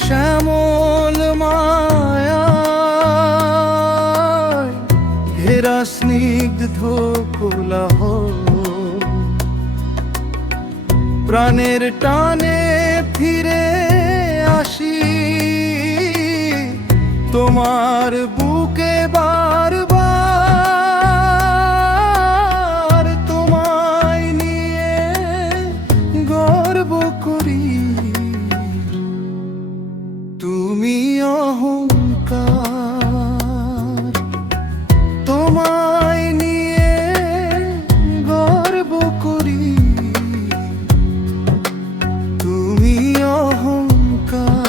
শ্যামল মায়ায় ঘেরা স্নিগ্ধ কোলাহ, প্রাণের টানে ফিরে আসি তোমার বুকে বারবার, তোমায় নিয়ে গর্ব করি। তুমি অহংকার, তোমায় নিয়ে গর্ব করি। তুমি অহংকার।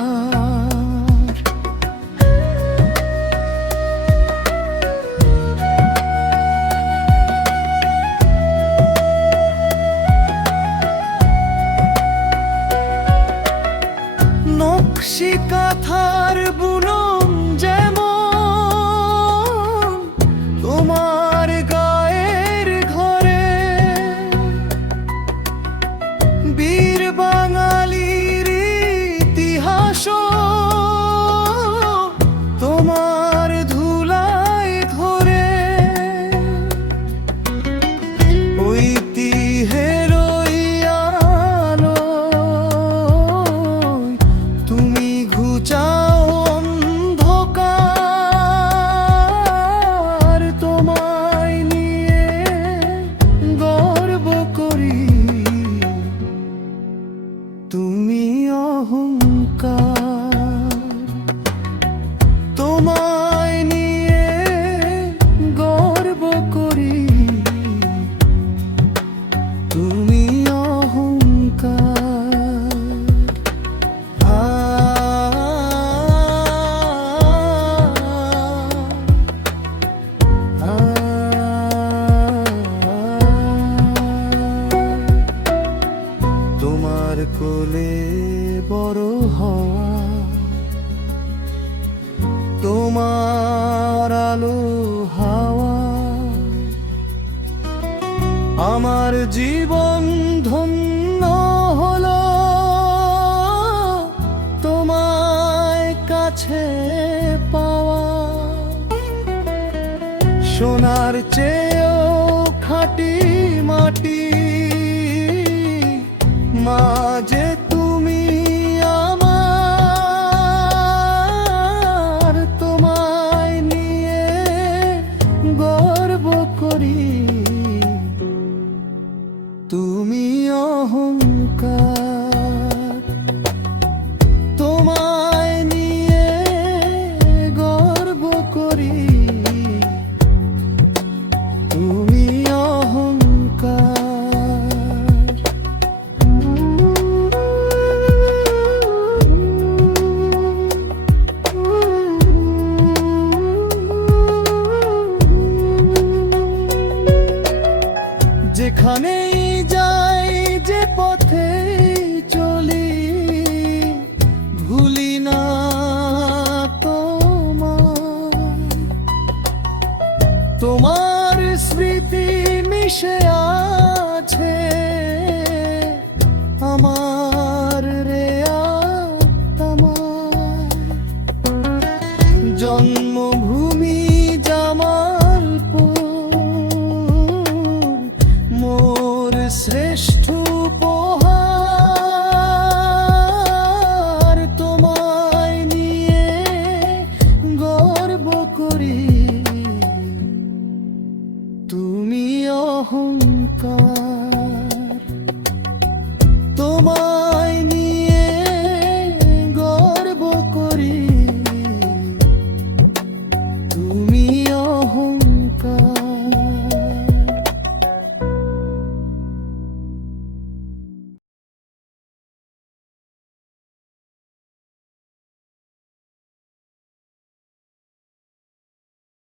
নকশি কাঁথার বুনন যেমন তোমার গায়ের ঘরে, বীর বাঙালির ইতিহাস তোমার ধুলায় ধরে। ঐতিহ্যেরই আলোয় তুমি ঘুচাও অন্ধকার, তোমায় নিয়ে গর্ব করি। তুমি অহংকার, তোমায় নিয়ে গর্ব করি। তুমি অহংকার। তোমার কোলে বড় হওয়া, তোমার আলো হাওয়া, আমার জীবন ধন্য হলো তোমায় কাছে পাওয়া। সোনার চেয়েও খাঁটি মাটি মাঝে তুমি আমার, তোমায় নিয়ে গর্ব করি। তুমি অহংকার, তোমায় নিয়ে গর্ব করি। তুমি অহংকার। যেখানেই যাই, যে পথে চলি, ভুলি না তোমার স্মৃতি মিশে আছে আমার রে আত্মায়। জন্মভূমি জামালপুর মোর শ্রেষ্ঠ উপহার, তোমায় নিয়ে গর্ব করি। তুমি অহংকার।